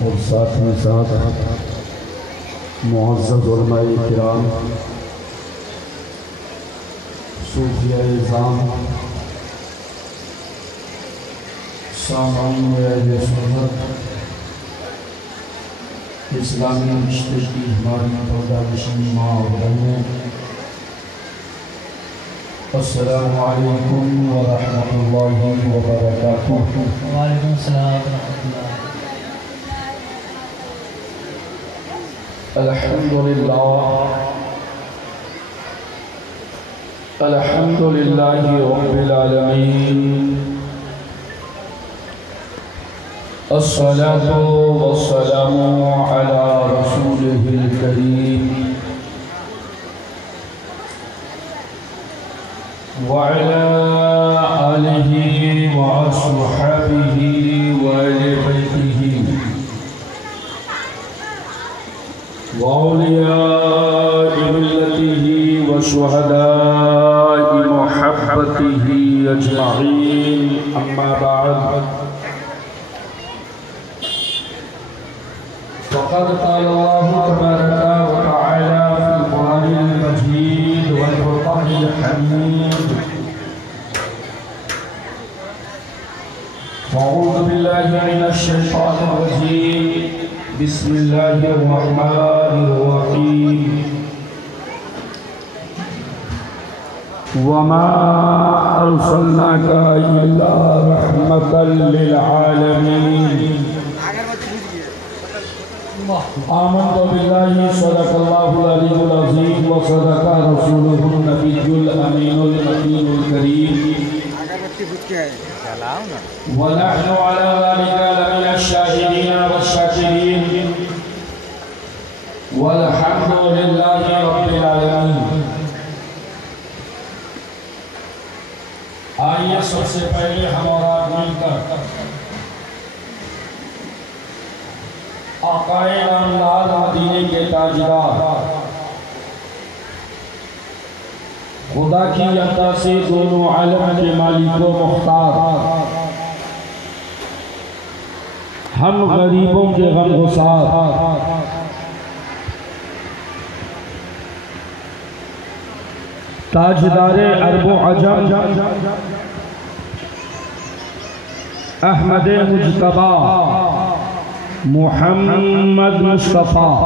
اور ساتھ میں ساتھ معزز علماء کرام، صوفیاء اعظام، سامعین اہل سنت، اسلامی رشتے کی ہماری پردہ نشین ماں اور بہنیں، السلام علیکم ورحمۃ اللہ وبرکاتہ۔ وعلیکم السلام ورحمۃ اللہ۔ الحمد للہ رب العالمین، الصلاة والسلام على رسوله الكريم وعلى آله وأصحابه وآل بيته وأولياء ملته وشهداء محبته أجمعين، أما بعد، فقد قال الله تبارك وتعالى في القرآن المجيد والفرقان الحميد: أعوذ بالله من الشيطان الرجيم، بسم الله الرحمن الرحيم، وما أرسلناك إلا رحمة للعالمين، آمنت بالله صدق الله العلي العظيم وصدق رسوله النبي الأمين المكين الكريم، ونحن على ذلك لمن الشاهدين والشاكرين، والحمد لله رب العالمين۔ آئیے سب سے پہلے ہم اور آپ مل کر آقائے نامدار مدینے کے تاجدار، خدا کی عطا سے دونوں عالم کے مالک و مختار، ہم غریبوں کے غم گسار، تاجدار عرب و عجم، احمد مجتبی محمد مصطفیٰ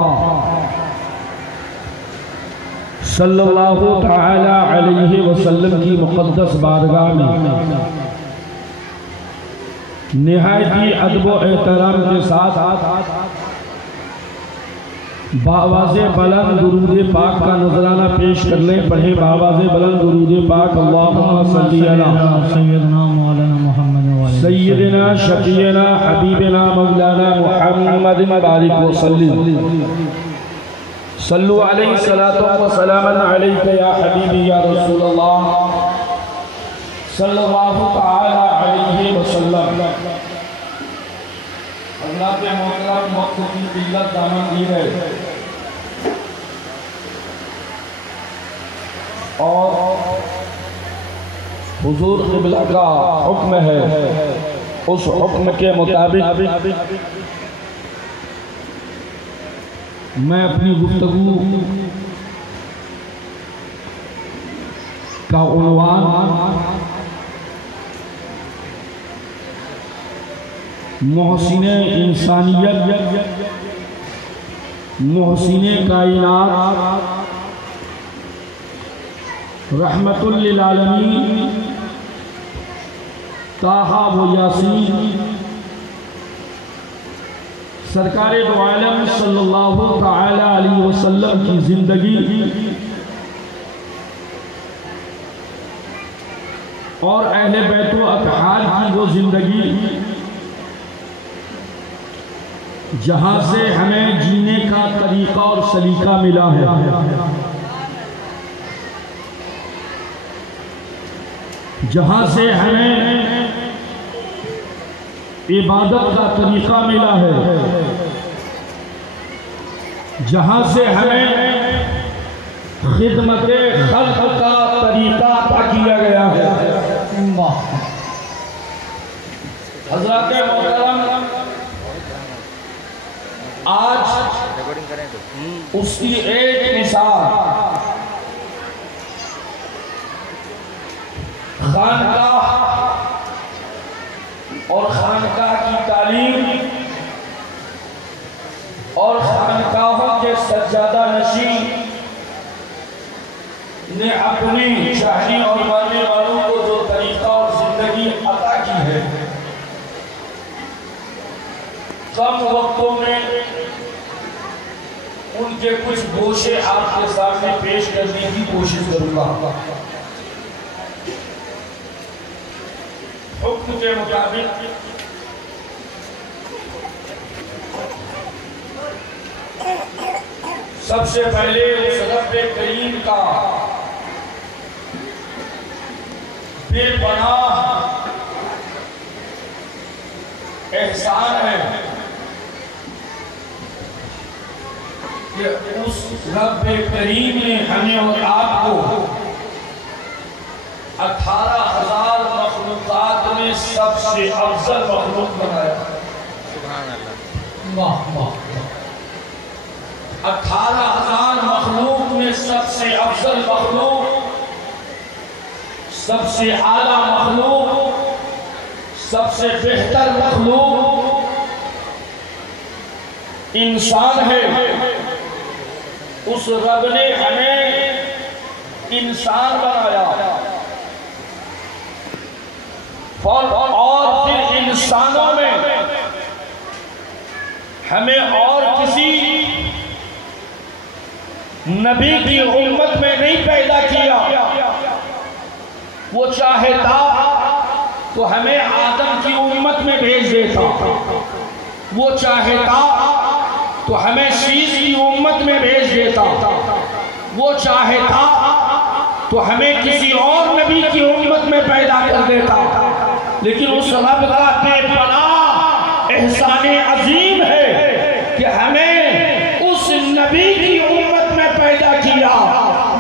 صلی اللہ تعالی علیہ وسلم کی مقدس بارگاہ میں نہایتی ادب و احترام کے ساتھ بآواز بلند درود پاک کا نذرانہ پیش کر لیں۔ پڑھیں بآواز بلند درود پاک: اللہم صلی علی سیدنا مولانا محمد سیدنا شفیعنا حبیبنا مولانا محمد بارک وسلم، صلو علیہ الصلاة والسلام علیکہ یا حبیبی یا رسول اللہ صلی اللہ تعالی علیہ وسلم۔ اللہ کے محترم وقت کی قلت دامن دی ہے، اور حضور قبلہ کا حکم ہے، اس حکم کے مطابق میں اپنی گفتگو کا عنوان محسن انسانیت، محسن کائنات، رحمت للعالمین، طٰہٰ و یاسین، سرکار دو عالم صلی اللہ تعالی علیہ وسلم کی زندگی اور اہل بیت و اطہار کی وہ زندگی جہاں سے ہمیں جینے کا طریقہ اور سلیقہ ملا ہے، جہاں سے ہمیں عبادت کا طریقہ ملا ہے، جہاں سے ہمیں خدمت خلق کا طریقہ عطا کیا گیا ہے۔ حضرات محترم، اس کی ایک مثال خانقاہ اور خانقاہ کی تعلیم اور خانقاہوں کے سجادہ نشین نے اپنی چاہنے اور ماننے والوں کو جو طریقہ اور زندگی عطا کی ہے، کم وقتوں میں ان کے کچھ گوشے آپ کے سامنے پیش کرنے کی کوشش کروں گا۔ حکم کے مطابق سب سے پہلے اس رب کریم کا بے پناہ احسان ہے کہ اس رب کریم نے ہمیں اور آپ کو 18,000 مخلوقات میں سب سے افضل مخلوق بنایا۔ سبحان اللہ، واہ واہ، 18,000 مخلوق میں سب سے افضل مخلوق، سب سے اعلیٰ مخلوق، سب سے بہتر مخلوق انسان ہے۔ اس رب نے ہمیں انسان بنایا اور پھر انسانوں میں ہمیں اور کسی نبی کی امت میں نہیں پیدا کیا۔ وہ چاہتا تو ہمیں آدم کی امت میں بھیج دیتا، وہ چاہتا تو ہمیں شیش کی امت میں بھیج دیتا، وہ چاہتا تو ہمیں کسی اور نبی کی امت میں پیدا کر دیتا، لیکن اس رب کا بے پناہ احسان عظیم ہے کہ ہمیں اس نبی کی امت میں پیدا کیا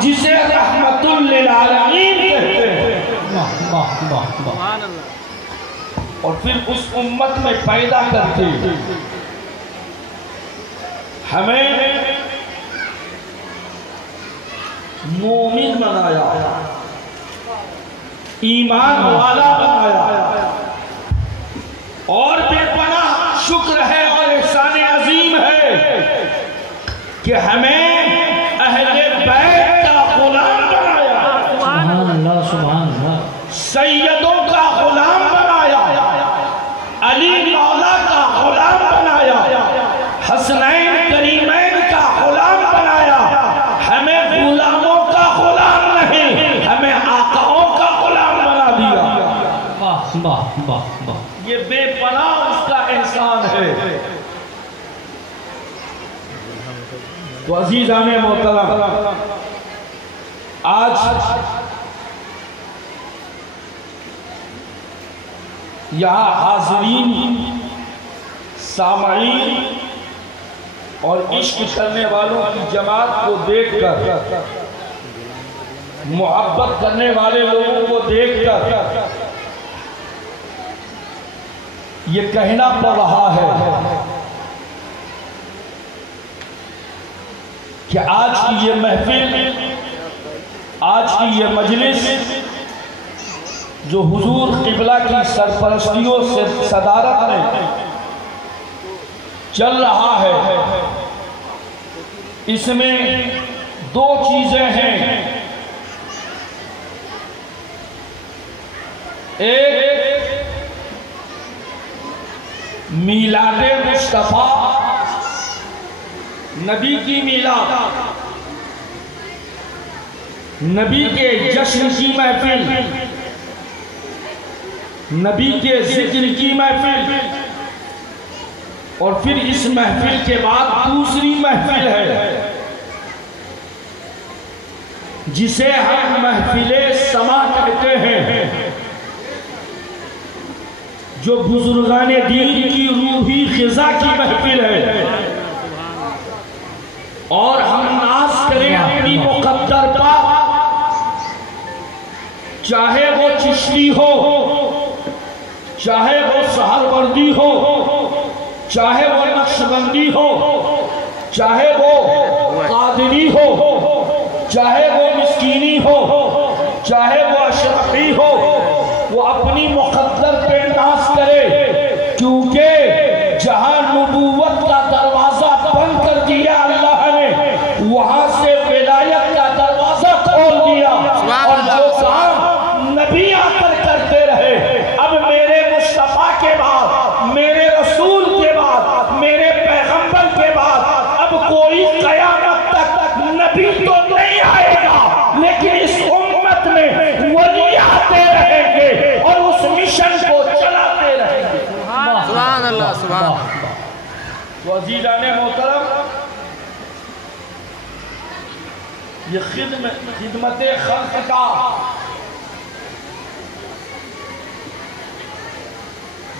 جسے رحمت للعالمین کہتے ہیں۔ اور پھر اس امت میں پیدا کرتے ہمیں مومن بنایا، ایمان والا بنایا، اور بے پناہ شکر ہے اور احسان عظیم ہے کہ ہمیں اہل بیت کا غلام بنایا، سبحان اللہ، سبحان اللہ، سیدوں کا غلام بنایا، علی مولا کا غلام بنایا، حسنین کریمین کا غلام بنایا۔ ہمیں غلاموں کا غلام نہیں، ہمیں آقاؤں کا غلام بنا دیا۔ واہ واہ واہ واہ، یہ بے پناہ اس کا احسان ہے۔ تو عزیزان محترم، آج یہاں حاضرین، سامعین اور عشق کرنے والوں کی جماعت کو دیکھ کر، محبت کرنے والے لوگوں کو دیکھ کر یہ کہنا پڑ رہا ہے کہ آج کی یہ محفل، آج کی یہ مجلس جو حضور قبلہ کی سرپرستیوں سے صدارت میں چل رہا ہے، اس میں دو چیزیں ہیں۔ ایک میلاد مصطفیٰ، نبی کی میلاد، نبی کے جشن کی محفل، نبی کے ذکر کی محفل، اور پھر اس محفل کے بعد دوسری محفل ہے جسے ہم محفل سما کہتے ہیں، جو بزرگان دین کی روحی غذا کی محفل ہے، اور ہم ناز کریں اپنی مقدر پاک، چاہے وہ چشتی ہو، چاہے وہ سہروردی ہو، چاہے وہ نقشبندی ہو، چاہے وہ قادری ہو، چاہے وہ مسکینی ہو، چاہے وہ اشرفی ہو، وہ اپنی مقدر پہ ناز کرے، کیونکہ جہاں نبوت کا دروازہ بند کر دیا اللہ نے، وہاں سے ولایت کا دروازہ کھول دیا، اور جو کام نبی آ کر کرتے رہے، اب میرے مصطفیٰ کے بعد، میرے رسول کے بعد، میرے پیغمبر کے بعد اب کوئی قیامت تک نبی تو نہیں آئے گا، لیکن اس امت میں ولی آتے رہیں گے اور اس مشن کو چلاتے رہیں گے۔ سبحان اللہ، سبحان اللہ۔ تو عزیزان محترم، یہ خدمت خلق کا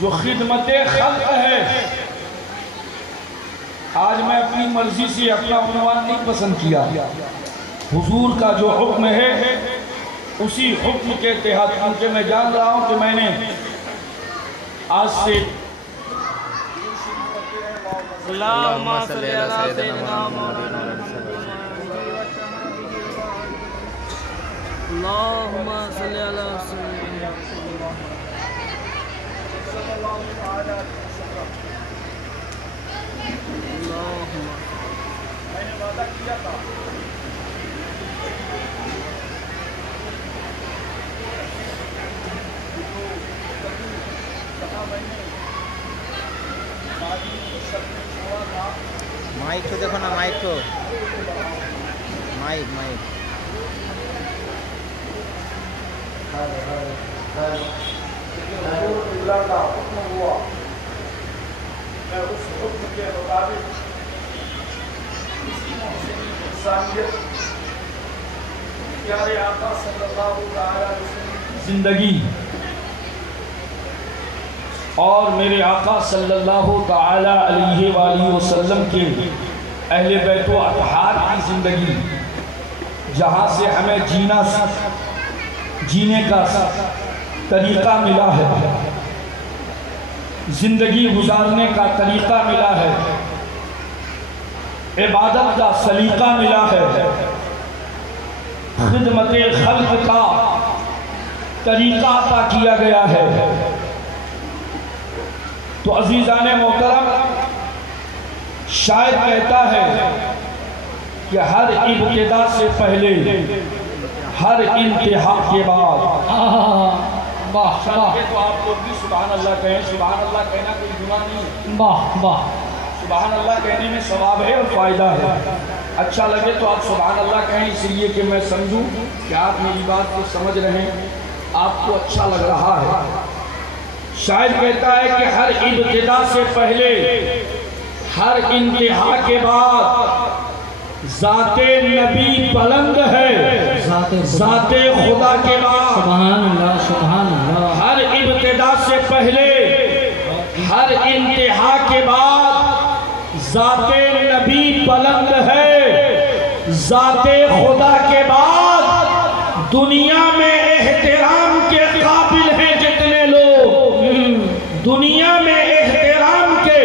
جو خدمت خلق ہے، آج میں اپنی مرضی سے اپنا عنوان نہیں پسند کیا، حضور کا جو حکم ہے اسی حکم کے تحت، کیونکہ میں جان رہا ہوں کہ میں نے آج سے اللہم صلی علی سیدنا محمد، اللہم صلی علی سیدنا میں نے وعدہ کیا تھا مائک کو دیکھو نا، مائک کو، مائک مائک حضور اللہ کا حکم ہوا، میں اس حکم کے مطابق اسی محسن انسانیت پیارے آقا صلی اللہ علیہ وسلم کی زندگی اور میرے آقا صلی اللہ تعالی علیہ وآلہ وسلم کے اہل بیت و اطہار کی زندگی، جہاں سے ہمیں جینے کا طریقہ ملا ہے، زندگی گزارنے کا طریقہ ملا ہے، عبادت کا سلیقہ ملا ہے، خدمت خلق کا طریقہ عطا کیا گیا ہے۔ تو عزیزان محترم، شاید کہتا ہے کہ ہر ابتدا سے پہلے، ہر انتہا کے بعد، تو آپ لوگ بھی سبحان اللہ کہیں، سبحان اللہ کہنا کوئی گناہ نہیں ہے، سبحان اللہ کہنے میں ثواب ہے اور فائدہ ہے، اچھا لگے تو آپ سبحان اللہ کہیں، اس لیے کہ میں سمجھوں کہ آپ میری بات کو سمجھ رہے ہیں، آپ کو اچھا لگ رہا ہے۔ شاید کہتا ہے کہ ہر ابتدا سے پہلے، ہر انتہا کے بعد ذات نبی بلند ہے، ذات خدا کے بعد سبحان اللہ، سبحان اللہ، ہر ابتدا سے پہلے، ہر انتہا کے بعد ذات نبی بلند ہے، ذات خدا کے بعد دنیا میں احترام کے قابل ہیں جتنے لوگ، دنیا میں احترام کے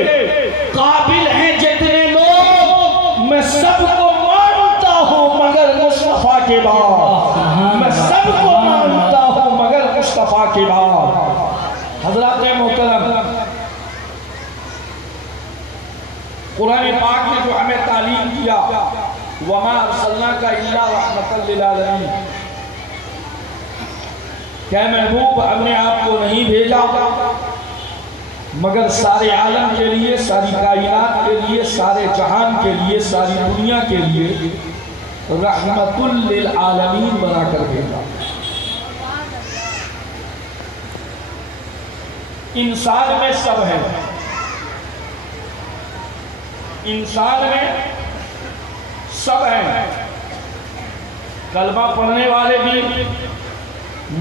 قابل ہیں جتنے لوگ، میں سب کو مانتا ہوں مگر مصطفیٰ کے بعد، میں سب کو مانتا ہوں مگر مصطفیٰ کے بعد۔ حضرات محترم، قرآن پاک نے جو ہمیں تعلیم کیا، وَمَا أَرْسَلْنَاكَ إِلَّا رَحْمَةً لِلْعَالَمِينَ، کہ محبوب ہم نے آپ کو نہیں بھیجا مگر سارے عالم کے لیے، ساری کائنات کے لیے، سارے جہان کے لیے، ساری دنیا کے لیے رحمت للعالمین بنا کر بھیجا۔ انسان میں سب ہے، انسان میں سب ہیں، کلمہ پڑھنے والے بھی،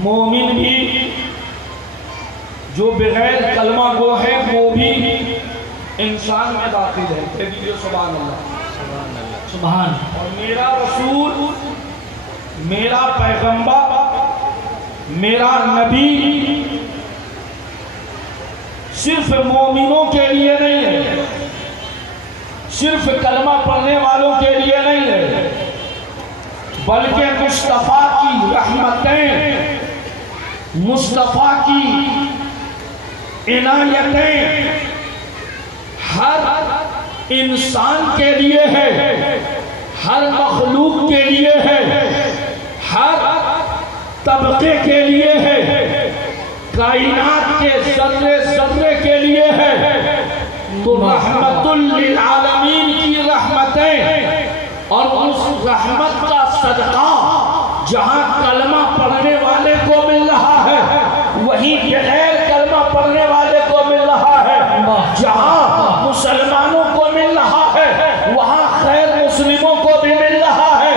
مومن بھی، جو بغیر کلمہ گو ہے وہ بھی انسان میں داخل ہے۔ کہیے سبحان اللہ، سبحان۔ اور میرا رسول، میرا پیغمبر، میرا نبی صرف مومنوں کے لیے نہیں ہے، صرف کلمہ پڑھنے والوں کے لیے نہیں ہے، بلکہ مصطفیٰ کی رحمتیں، مصطفیٰ کی عنایتیں ہر انسان کے لیے ہے، ہر مخلوق کے لیے ہے، ہر طبقے کے لیے ہے، کائنات کے ذرے ذرے کے لیے ہے۔ تو رحمت للعالمین کی رحمتیں اور اس رحمت کا صدقہ جہاں کلمہ پڑھنے والے کو مل رہا ہے وہیں بغیر کلمہ پڑھنے والے کو مل رہا ہے، جہاں مسلمانوں کو مل رہا ہے وہاں غیر مسلموں کو بھی مل رہا ہے۔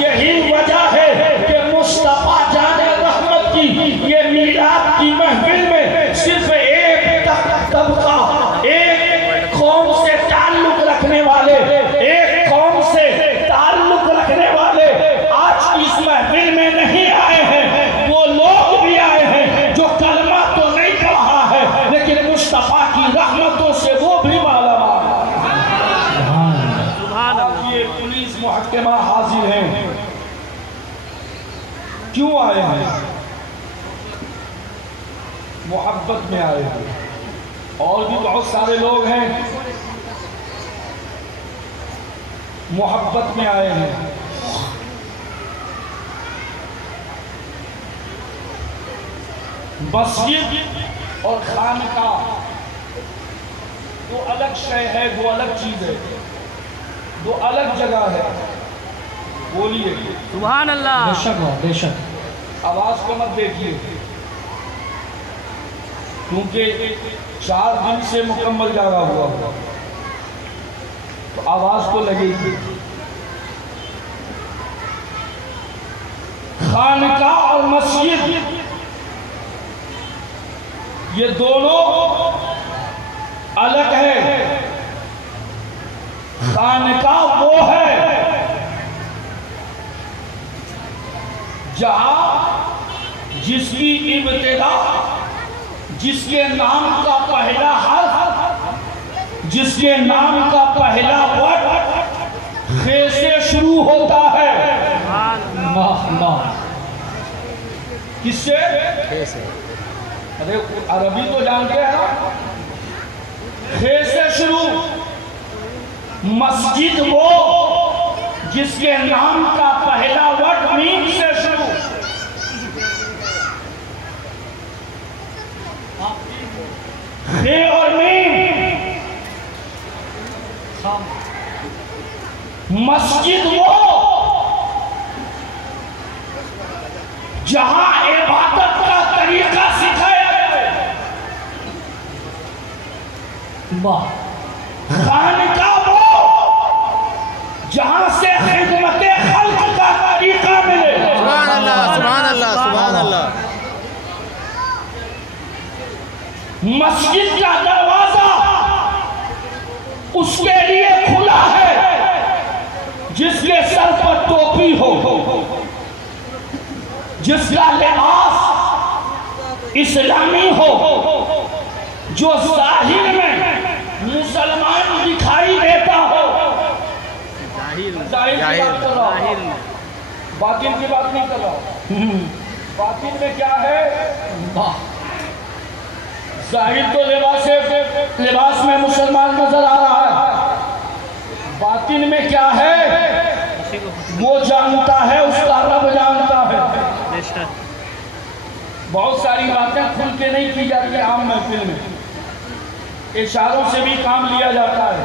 یہی وجہ ہے کہ مصطفیٰ جان رحمت کی یہ میلاد کی محفل میں صرف ایک طبقہ، ایک قوم سے تعلق رکھنے والے، ایک قوم سے تعلق رکھنے والے آج اس محفل میں نہیں آئے ہیں، وہ لوگ بھی آئے ہیں جو کلمہ تو نہیں پڑھا ہے لیکن مصطفیٰ کی رحمتوں سے وہ بھی مالا مال ہے۔ یہ پولیس محکمہ حاضر ہیں، کیوں آئے ہیں؟ محبت میں آئے ہیں، اور بھی بہت سارے لوگ ہیں محبت میں آئے ہیں۔ مسجد اور خانقاہ دو الگ شے ہے، دو الگ چیز ہے، دو الگ جگہ ہے۔ بولیے سبحان اللہ۔ بے شک بے شک۔ آواز کو مت دیکھیے کیونکہ 4 دن سے مکمل جاگا ہوا تو آواز کو لگے گی۔ خانقاہ اور مسجد یہ دونوں الگ ہے۔ خانقاہ وہ ہے جہاں جس کی ابتدا، جس کے نام کا پہلا حرف، جس کے نام کا پہلا ورڈ خے سے شروع ہوتا ہے۔ کس سے؟ ارے عربی تو جانتے ہیں نا، خے سے شروع۔ مسجد وہ جس کے نام کا پہلا ورڈ میم سے شروع۔ خے اور میم۔ مسجد وہ جہاں عبادت کا طریقہ سکھایا گیا۔ خانقاہ وہ جہاں سے خدمت خلق کا طریقہ ملے۔ سبحان اللہ، سبحان اللہ، سبحان اللہ۔ مسجد کا دروازہ اس کے لیے کھلا ہے جس کے سر پر ٹوپی ہو، جس کا لباس اسلامی ہو، جو ظاہر میں مسلمان دکھائی دیتا ہو۔ ظاہر کی بات کر رہا ہوں، باطن کی بات نہیں کر رہا ہوں۔ باطن میں کیا ہے؟ ظاہر تو لباس میں مسلمان نظر آ رہا ہے، باطن میں کیا ہے وہ جانتا ہے، اس کا رب جانتا ہے۔ بہت ساری باتیں کھل کے نہیں کی جاتی عام محفل میں، اشاروں سے بھی کام لیا جاتا ہے۔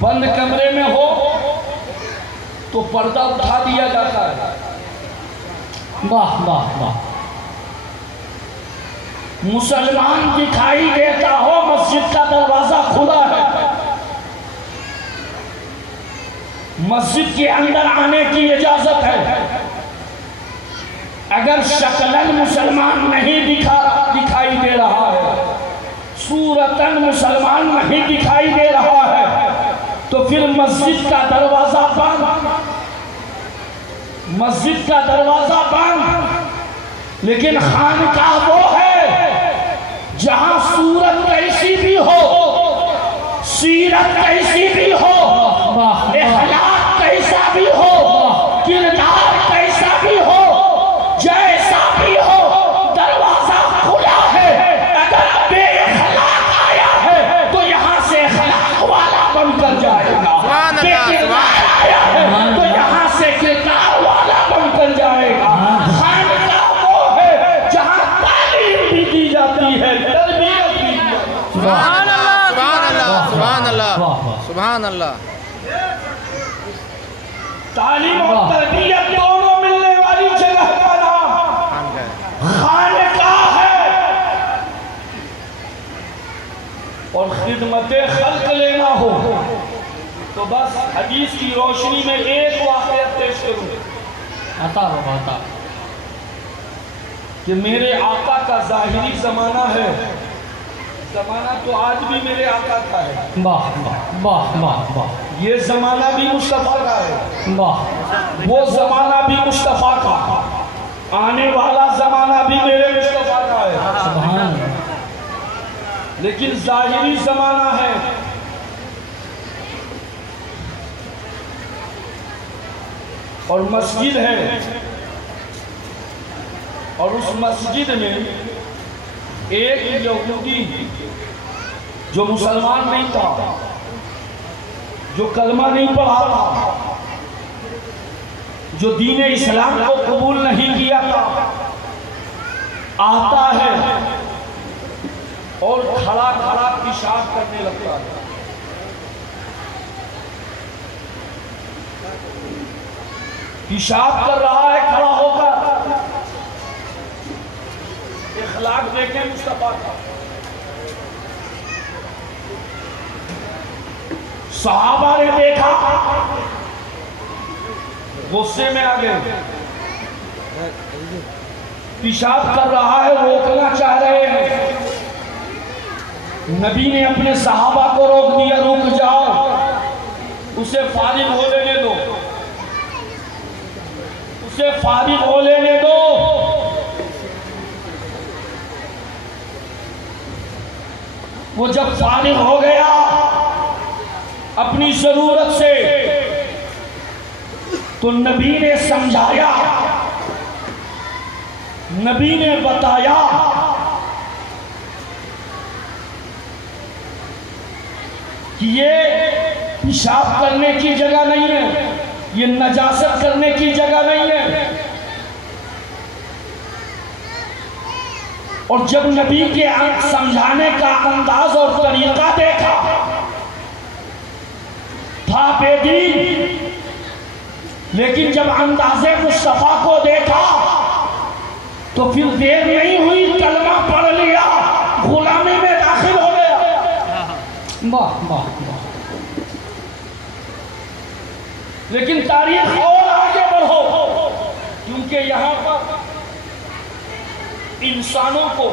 بند کمرے میں ہو تو پردہ اٹھا دیا جاتا ہے۔ مسلمان دکھائی دیتا ہو، مسجد کا دروازہ کھلا ہے، مسجد کے اندر آنے کی اجازت ہے۔ اگر شکلاً مسلمان نہیں دکھائی دے رہا ہے، صورتاً مسلمان نہیں دکھائی دے رہا ہے، تو پھر مسجد کا دروازہ بند، مسجد کا دروازہ بند۔ لیکن خانقاہ وہ ہے جہاں صورت کیسی بھی ہو، سیرت کیسی بھی ہو، اخلاق کیسا بھی ہو، کردار کیسا بھی ہو، جیسا بھی ہو، دروازہ کھلا ہے۔ اگر بے اخلاق آیا ہے تو یہاں سے اخلاق والا بن کر جائے گا، بے کردار آیا ہے تو یہاں سے کردار والا بن کر جائے گا۔ خانقاہ وہ ہے جہاں تعلیم بھی دی جاتی ہے، تربیت بھی دی جاتی ہے۔ سبحان اللہ، سبحان اللہ، سبحان اللہ، سبحان اللہ۔ تعلیم اور تربیت دونوں ملنے والی جگہ کا نام خانقاہ ہے۔ اور خدمت خلق لینا ہو تو بس حدیث کی روشنی میں ایک واقعہ پیش کروں کہ میرے آقا کا ظاہری زمانہ ہے، زمانہ تو آج بھی میرے آقا کا ہے، یہ زمانہ بھی مصطفیٰ کا ہے، وہ زمانہ بھی مصطفیٰ کا، آنے والا زمانہ بھی میرے مصطفیٰ کا ہے، لیکن ظاہری زمانہ ہے۔ اور مسجد ہے، اور اس مسجد میں ایک یہودی جو مسلمان نہیں تھا، جو کلمہ نہیں پڑھا تھا، جو دین اسلام کو قبول نہیں کیا تھا، آتا ہے اور کھڑا کھڑا پیشاب کرنے لگتا ہے۔ پیشاب کر رہا ہے کھڑا ہو کر۔ اخلاق دیکھیں مصطفیٰ کا۔ صحابہ نے دیکھا، غصے میں آ گئے، پیشاب کر رہا ہے، روکنا چاہ رہے ہیں۔ نبی نے اپنے صحابہ کو روک دیا، رک جاؤ، اسے فارغ ہو لینے دو، اسے فارغ ہو لینے دو۔ وہ جب فارغ ہو گیا اپنی ضرورت سے تو نبی نے سمجھایا، نبی نے بتایا کہ یہ پیشاب کرنے کی جگہ نہیں ہے، یہ نجاست کرنے کی جگہ نہیں ہے۔ اور جب نبی کے سمجھانے کا انداز اور طریقہ دیکھا، تھا بے دین، لیکن جب انداز مصطفیٰ کو دیکھا تو پھر دیر نہیں ہوئی، کلمہ پڑھ لیا، غلامی میں داخل ہو گیا۔ لیکن تاریخ اور آگے بڑھو، کیونکہ یہاں پر انسانوں کو،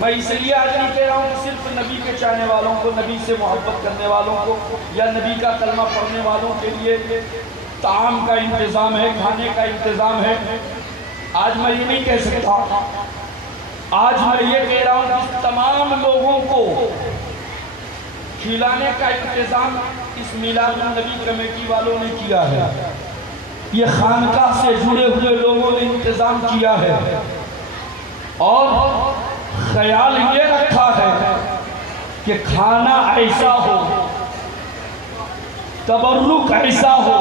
میں اس لیے آج نہیں کہہ رہا ہوں کہ صرف نبی کے چاہنے والوں کو، نبی سے محبت کرنے والوں کو یا نبی کا کلمہ پڑھنے والوں کے لیے طعام کا انتظام ہے، کھانے کا انتظام ہے۔ آج میں یہ نہیں کہہ سکتا، آج میں یہ کہہ رہا ہوں کہ تمام لوگوں کو کھلانے کا انتظام اس میلاد النبی کمیٹی والوں نے کیا ہے، یہ خانقاہ سے جڑے ہوئے لوگوں نے انتظام کیا ہے، اور خیال یہ رکھا ہے کہ کھانا ایسا ہو، تبرک ایسا ہو،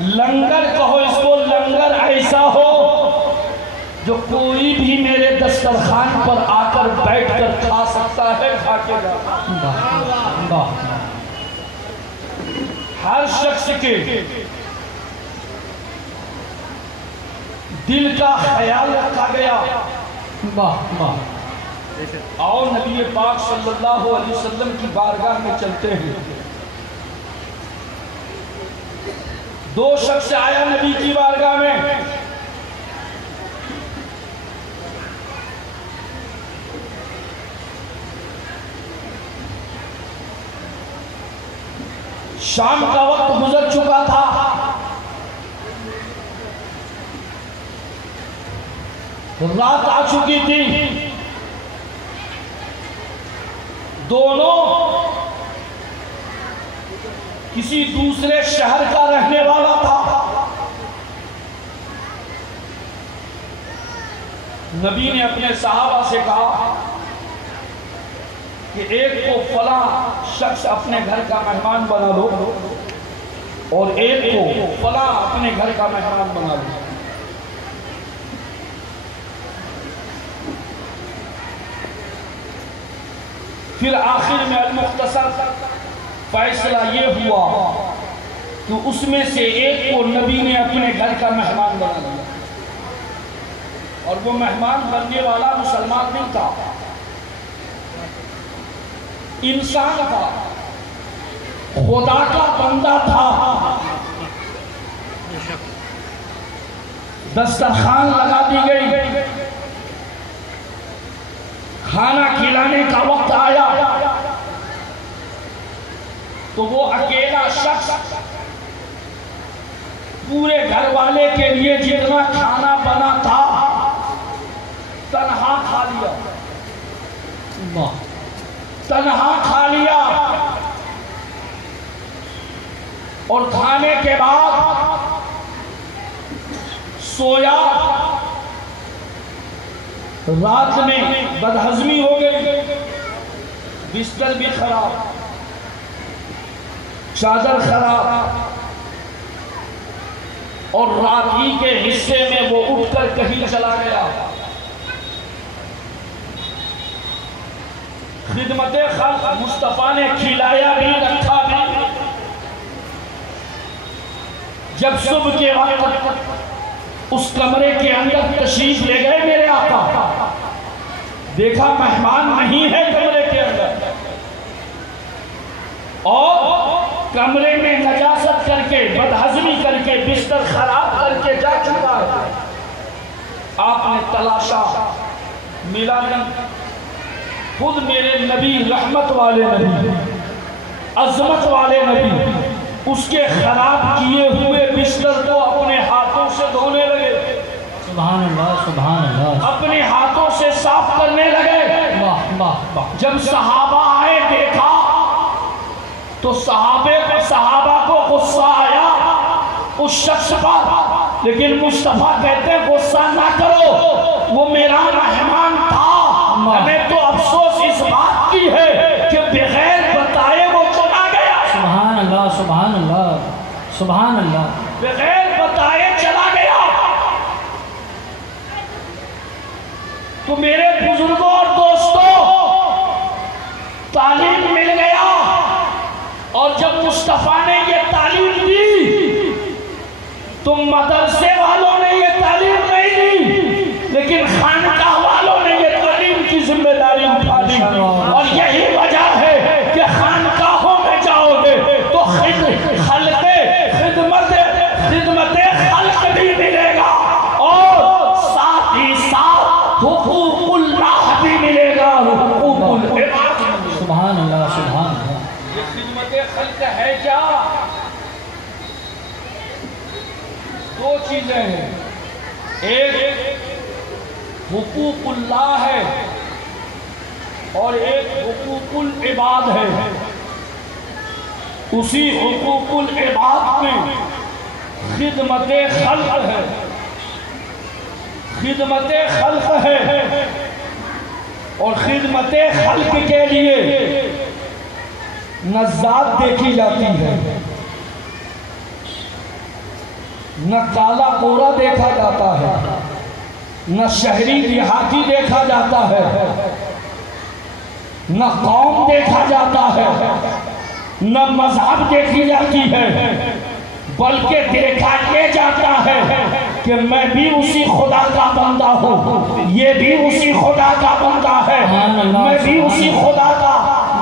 لنگر کہو اس کو، لنگر ایسا ہو جو کوئی بھی میرے دسترخوان پر آ کر بیٹھ کر کھا سکتا ہے، کھا کے جا۔ ہر شخص کے دل کا خیال رکھا گیا۔ آؤ نبی پاک صلی اللہ علیہ وسلم کی بارگاہ میں چلتے ہیں۔ دو شخص آیا نبی کی بارگاہ میں، شام کا وقت گزر چکا تھا، رات آ چکی تھی، دونوں کسی دوسرے شہر کا رہنے والا تھا. نبی نے اپنے صحابہ سے کہا کہ ایک کو فلاں شخص اپنے گھر کا مہمان بنا لو اور ایک کو فلاں اپنے گھر کا مہمان بنا لو. پھر آخر میں المختصر فیصلہ یہ ہوا کہ اس میں سے ایک کو نبی نے اپنے گھر کا مہمان بنا لیا، اور وہ مہمان بننے والا مسلمان نہیں تھا، انسان تھا، خدا کا بندہ تھا. دسترخوان لگا دی گئی، کھانا کھلانے کا وقت آیا تو وہ اکیلا شخص پورے گھر والے کے لیے جتنا کھانا بنا تھا تنہا کھا لیا، تنہا کھا لیا. اور کھانے کے بعد سویا. رات میں بدہضمی ہو گئی، بستر بھی خراب، چادر خراب، اور رات ہی کے حصے میں وہ اٹھ کر کہیں چلا گیا. خدمت خلق مصطفیٰ نے کھلایا بھی رکھا بھی. جب صبح کے وقت اس کمرے کے اندر تشریف لے گئے میرے آقا، دیکھا مہمان نہیں ہے کمرے کے اندر، اور کمرے میں نجاست کر کے بدہضمی کر کے بستر خراب کر کے جا چکا ہے. آپ نے تلاشا، ملا نہیں. خود میرے نبی، رحمت والے نبی، عظمت والے نبی، اس کے خراب کیے ہوئے بستر کو اپنے ہاتھوں سے دھونے لگے. سبحان اللہ، سبحان اللہ. اپنے ہاتھوں سے صاف کرنے لگے. جب صحابہ آئے دیکھا تو صحابہ کو غصہ آیا اس شخص پر، لیکن مصطفیٰ کہتے ہیں غصہ نہ کرو، وہ میرا مہمان تھا. ہمیں تو افسوس اس بات کی ہے کہ بغیر بتائے وہ چلا گیا. سبحان اللہ، سبحان اللہ، سبحان اللہ. بغیر بتائے چلا گیا. تو میرے بزرگوں اور دوستوں، تعلیم مل گیا. اور جب مصطفیٰ نے یہ تعلیم دی تو مدرسے والوں نے یہ تعلیم نہیں دی، لیکن خانقاہ والوں نے یہ تعلیم کی ذمہ داری اٹھا دی. اور یہی وجہ ہے کہ خانقاہوں میں جاؤ گے تو خدمت خلق بھی ملے گا، اور ساتھ ہی ساتھ حقوق اللہ بھی ملے گا، حقوق العباد. سبحان اللہ، سبحان اللہ. یہ خدمت خلق ہے کیا؟ دو چیزیں ہیں. ایک حقوق اللہ ہے اور ایک حقوق العباد ہے. اسی حقوق العباد میں خدمت خلق ہے. خدمت خلق ہے، اور خدمت خلق کے لیے نہ ذات دیکھی جاتی ہے، نہ کالا گورا دیکھا جاتا ہے، نہ شہری دیہاتی دیکھا جاتا ہے، نہ قوم دیکھا جاتا ہے، نہ مذہب دیکھی جاتی ہے، بلکہ دیکھا یہ جاتا ہے کہ میں بھی اسی خدا کا بندہ ہوں، یہ بھی اسی خدا کا بندہ ہے، میں بھی اسی خدا کا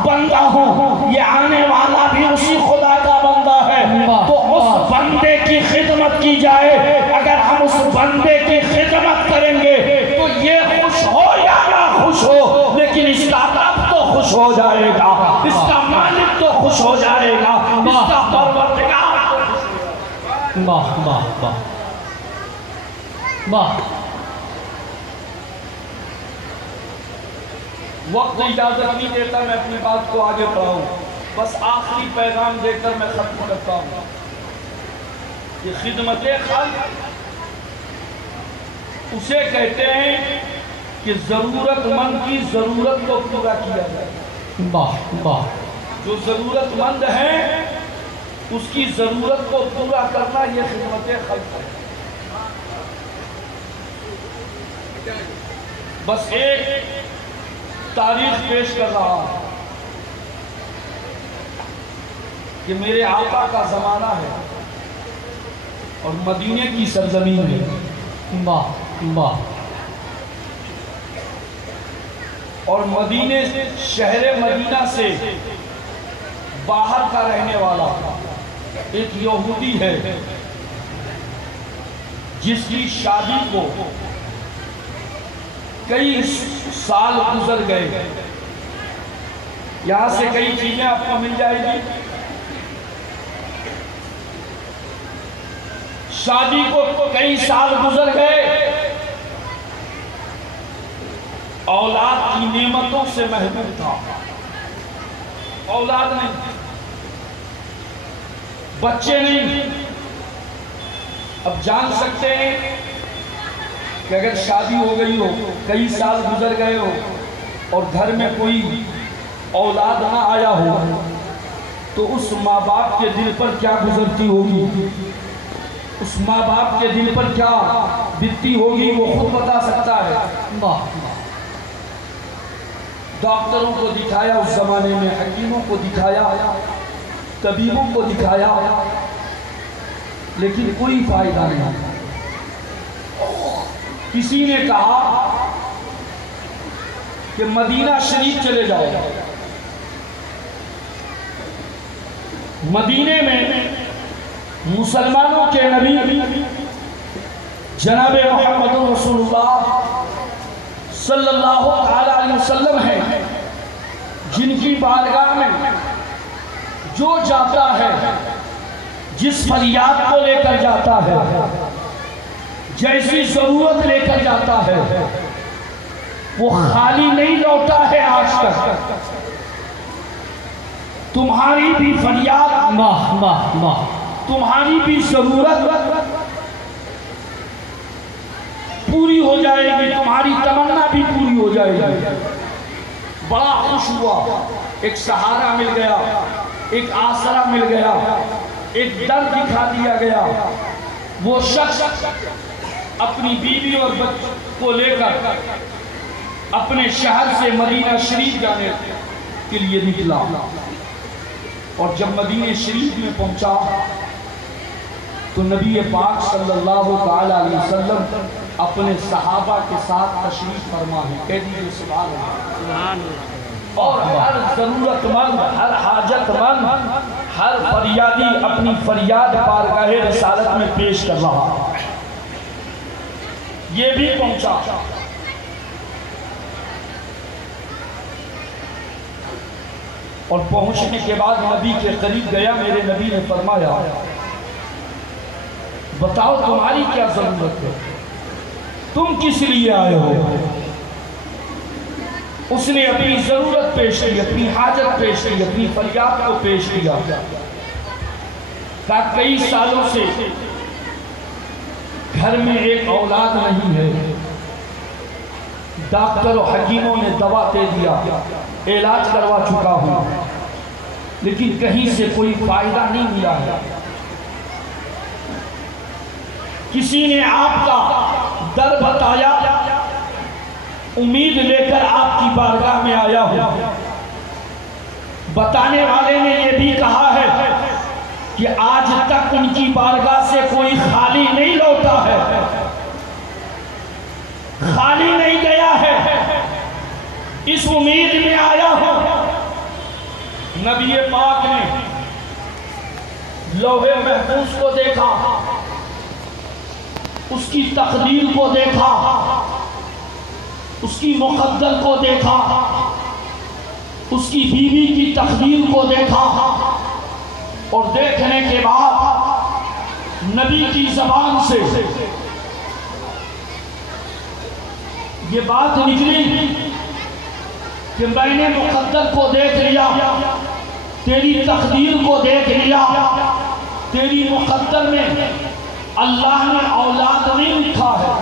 بندہ ہوں، یہ آنے والا بھی اسی خدا کا بندہ ہے. تو اس بندے کی خدمت کی جائے. اگر ہم اس بندے کی خدمت کریں گے تو یہ خوش ہو یا نہ خوش ہو، لیکن اس کا رب تو خوش ہو جائے گا، اس کا مالک تو خوش ہو جائے گا، اس کا پروردگار. واہ واہ واہ واہ. وقت اجازت نہیں دیتا میں اپنی بات کو آگے پڑھاؤں. بس آخری پیغام دے کر میں ختم کرتا ہوں کہ خدمت خلق اسے کہتے ہیں کہ ضرورت مند کی ضرورت کو پورا کیا جائے۔ جو ضرورت مند ہے اس کی ضرورت کو پورا کرنا یہ خدمت خلق ہے۔ بس ایک تاریخ پیش کر رہا ہوں کہ میرے آقا کا زمانہ ہے اور مدینے کی سرزمین ہے، اور مدینے شہر مدینہ سے باہر کا رہنے والا ایک یہودی ہے جس کی شادی کو کئی سال گزر گئے۔ یہاں سے کئی چیزیں آپ کو مل جائے گی۔ شادی کو کئی سال گزر گئے، اولاد کی نعمتوں سے محروم تھا، اولاد نہیں، بچے نہیں۔ اب جان سکتے ہیں کہ اگر شادی ہو گئی ہو، کئی سال گزر گئے ہو اور گھر میں کوئی اولاد نہ آیا ہو تو اس ماں باپ کے دل پر کیا گزرتی ہوگی، اس ماں باپ کے دل پر کیا بیتتی ہوگی وہ خود بتا سکتا ہے۔ ڈاکٹروں کو دکھایا اس زمانے میں، حکیموں کو دکھایا، طبیبوں کو دکھایا، لیکن کوئی فائدہ نہیں۔ کسی نے کہا کہ مدینہ شریف چلے جاؤ۔ مدینے میں مسلمانوں کے نبی جناب محمد رسول اللہ صلی اللہ علیہ وسلم ہیں، جن کی بارگاہ میں جو جاتا ہے، جس فریاد کو لے کر جاتا ہے، جیسی ضرورت لے کر جاتا ہے، وہ خالی نہیں لوٹا ہے آج تک۔ تمہاری بھی فریاد، تمہاری بھی ضرورت پوری ہو جائے گی، تمہاری تمنا بھی پوری ہو جائے گی۔ بڑا خوش ہوا، ایک سہارا مل گیا، ایک آسرا مل گیا، ایک در دکھا دیا گیا۔ وہ شخص اپنی بیوی اور بچوں کو لے کر اپنے شہر سے مدینہ شریف جانے کے لیے نکلا، اور جب مدینہ شریف میں پہنچا تو نبی پاک صلی اللہ علیہ وسلم اپنے صحابہ کے ساتھ تشریف فرما ہے۔ کہہ دیجئے سبحان اللہ۔ اور ہر ضرورت مند، ہر حاجت مند، ہر فریادی اپنی فریاد بارگاہ رسالت میں پیش کر رہا۔ یہ بھی پہنچا، اور پہنچنے کے بعد نبی کے قریب گیا۔ میرے نبی نے فرمایا بتاؤ تمہاری کیا ضرورت ہے، تم کس لیے آئے ہو؟ اس نے اپنی ضرورت پیش کی، اپنی حاجت پیش کی، اپنی فریاد کو پیش کیا۔ کہا کئی سالوں سے گھر میں ایک اولاد نہیں ہے، ڈاکٹر و حکیموں نے دوا دے دیا، علاج کروا چکا ہوں، لیکن کہیں سے کوئی فائدہ نہیں ملا ہے۔ کسی نے آپ کا در بتایا، امید لے کر آپ کی بارگاہ میں آیا ہوں۔ بتانے والے نے یہ بھی کہا ہے کہ آج تک ان کی بارگاہ سے کوئی خالی نہیں لوٹا ہے، خالی نہیں گیا ہے، اس امید میں آیا ہوں۔ نبی پاک نے لوح محفوظ کو دیکھا، اس کی تقدیر کو دیکھا، اس کی مقدر کو دیکھا، اس کی بیوی کی تقدیر کو دیکھا، اور دیکھنے کے بعد نبی کی زبان سے یہ بات نکلی کہ میں نے مقدر کو دیکھ لیا، تیری تقدیر کو دیکھ لیا، تیری مقدر میں اللہ نے اولاد نہیں لکھا ہے،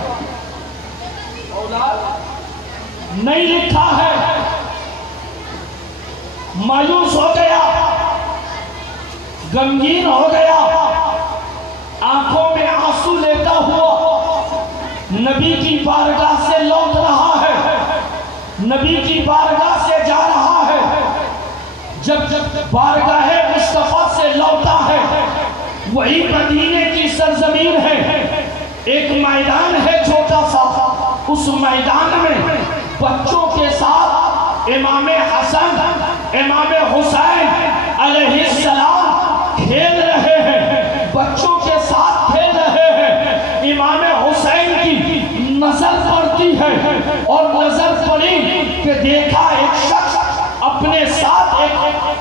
اولاد نہیں لکھا ہے۔ مایوس ہو گیا، غمگین ہو گیا، آنکھوں میں آنسو لیتا ہوا نبی کی بارگاہ سے لوٹ رہا ہے، نبی کی بارگاہ سے جا رہا ہے۔ جب بارگاہ مصطفیٰ سے لوٹا ہے، وہی مدینے کی سرزمین ہے، ایک میدان ہے چھوٹا سا، اس میدان میں بچوں کے ساتھ امام حسن امام حسین علیہ السلام کھیل رہے ہیں، بچوں کے ساتھ کھیل رہے ہیں۔ امام حسین کی نظر پڑتی ہے اور نظر پڑی کہ دیکھا ایک شخص اپنے ساتھ ایک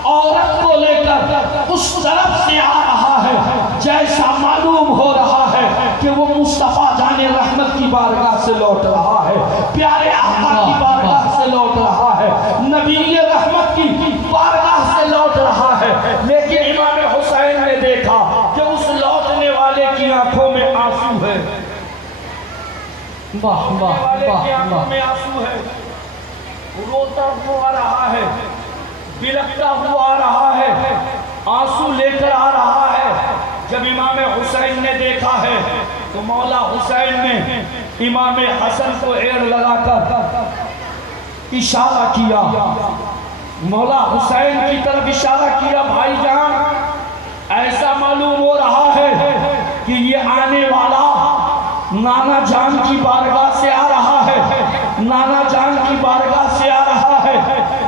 عورت کو لے کر اس طرف سے آ رہا ہے، جیسا معلوم ہو رہا ہے کہ وہ مصطفیٰ جان رحمت کی بارگاہ سے لوٹ رہا ہے، پیارے آقا کی بارگاہ سے لوٹ رہا ہے، نبی رحمت کی بارگاہ سے لوٹ رہا ہے۔ لیکن امام حسین نے دیکھا کہ اس لوٹنے والے کی آنکھوں میں آنسو ہے، میں آنسو ہے، روتا ہوا آ رہا ہے، بلکتا ہوا آ رہا ہے، آنسو لے کر آ رہا ہے۔ جب امام حسین نے دیکھا ہے تو مولا حسین نے امام حسن کو ایڑ لگا کر اشارہ کیا، مولا حسین کی طرف اشارہ کیا، بھائی جان ایسا معلوم ہو رہا ہے کہ یہ آنے والا نانا جان کی بارگاہ سے آ رہا ہے، نانا جان کی بارگاہ سے آ رہا ہے،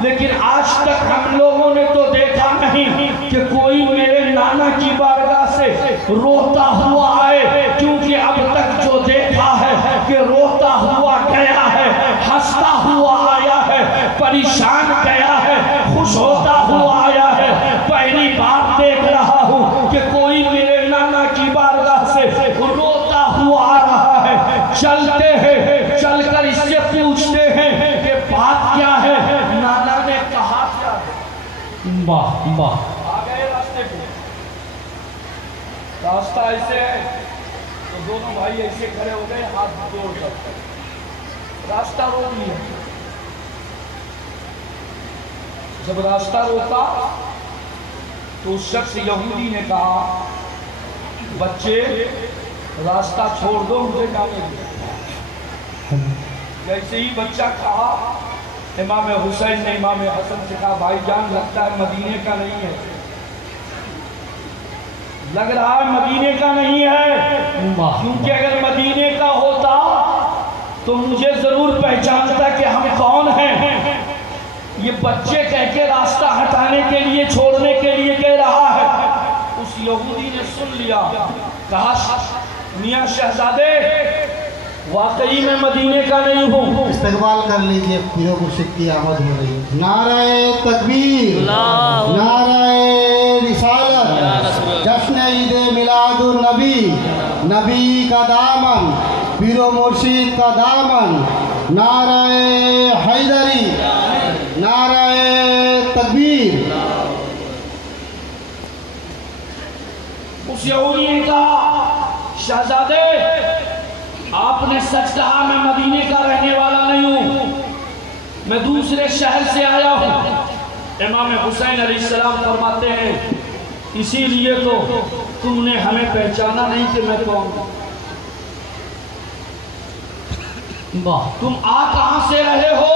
لیکن آج تک ہم لوگوں نے تو دیکھا نہیں کہ کوئی میرے نانا کی بارگاہ سے روتا ہوا آئے، کیونکہ اب تک جو دیکھا ہے کہ روتا ہوا گیا ہے، ہنستا ہوا آیا ہے، پریشان گیا ہے، خوش ہوتا ہوا آیا ہے۔ پہلی بار دیکھ رہا ہوں کہ کوئی میرے نانا کی بارگاہ سے روتا ہوا آ رہا ہے۔ چلتے ہیں، چل کر اس سے پوچھتے ہیں کہ بات کیا ہے، نانا نے کہا کیا ہے۔ واہ واہ، آ گئے راستے پہ، راستہ ایسے ہے تو دونوں بھائی ایسے کھڑے ہو گئے، ہاتھ جوڑ کر راستہ روک لیا۔ جب راستہ روکا تو اس شخص یہودی نے کہا بچے راستہ چھوڑ دو، مجھے جانے دو۔ جیسے ہی بچہ کہا، امام حسین نے امام حسن سے کہا بھائی جان لگتا ہے مدینے کا نہیں ہے، لگ رہا ہے مدینے کا نہیں ہے، کیونکہ اگر مدینے کا ہوتا تو مجھے ضرور پہچانتا کہ ہم کون ہیں۔ یہ بچے کہہ کے راستہ ہٹانے کے لیے، چھوڑنے کے لیے کہہ رہا ہے۔ اس یہودی نے سن لیا، کہا میاں شہزادے واقعی میں مدینے کا نہیں ہوں۔ استقبال کر لیجئے، پیر مرشد کی آمد ہو رہی ہے۔ نعرہ تکبیر، نعرہ رسالت، جشن عید میلاد النبی، نبی کا دامن، پیر و مرشد کا دامن، نعرہ حیدری، نعرہ تکبیر۔ اس یہودی نے کہا شہزادے آپ نے سچ کہا، میں مدینے کا رہنے والا نہیں ہوں، میں دوسرے شہر سے آیا ہوں۔ امام حسین علیہ السلام فرماتے ہیں اسی لیے تو تم نے ہمیں پہچانا نہیں کہ میں کون ہوں۔ تم آ کہاں سے رہے ہو؟